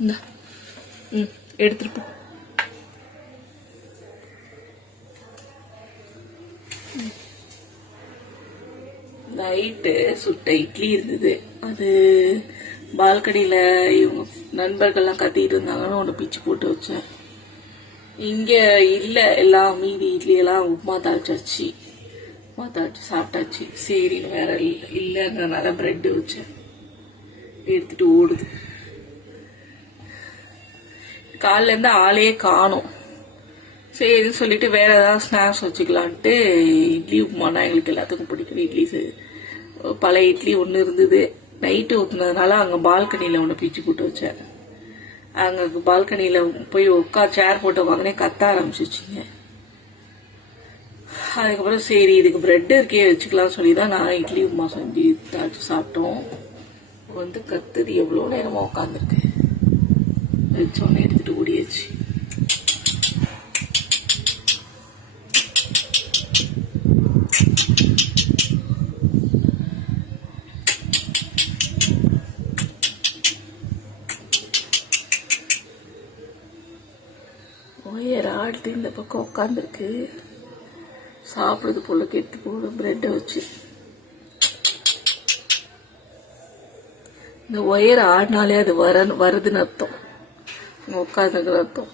இந்த எடுத்துட்டு போ. நைட்டு சுட்ட இட்லி இருந்தது. அது பால்கனியில இவங்க நண்பர்கள்லாம் கத்திட்டு இருந்தாங்கன்னு ஒன்று பிச்சு போட்டு வச்சேன். இங்க இல்ல, எல்லாம் மீதி இட்லி எல்லாம் உப்புமா தாளிச்சாச்சு. உப்புமா தாளிச்சு சாப்பிட்டாச்சு. சரி வேற இல்லைன்றனால பிரெட் வச்சேன். எடுத்துட்டு ஓடுது. காலைல இருந்து ஆளையே காணும். சரி சொல்லிட்டு வேற ஏதாவது ஸ்நாக்ஸ் வச்சுக்கலான்ட்டு இட்லி உப்புமானா எங்களுக்கு எல்லாத்துக்கும் பிடிக்கும். இட்லி பழைய இட்லி ஒன்று இருந்தது. நைட்டு ஊற்றுனதுனால அங்கே பால்கனியில் ஒன்று பிச்சு போட்டு வச்சேன். அங்கே பால்கனியில் போய் சேர் போட்டு உட்காந்தனே கத்த ஆரம்பிச்சிச்சுங்க. அதுக்கப்புறம் சரி இதுக்கு பிரெட் இருக்கே வச்சுக்கலாம் சொல்லி தான் நான் இட்லி உப்புமா செஞ்சு தாச்சு சாப்பிட்டோம். வந்து கத்துது எவ்வளோ நேரமாக உட்காந்துருக்கு. வச்சோன்னே எடுத்துட்டு ஓடியாச்சு. ஆடுத்து இந்த பக்கம் உட்காந்துருக்கு. சாப்பிடுறது போல கெட்டு போடும் பிரெட்டை வச்சு. இந்த ஒயர் ஆடினாலே அது வருதுன்னு அர்த்தம். உட்காந்துங்கிற அர்த்தம்.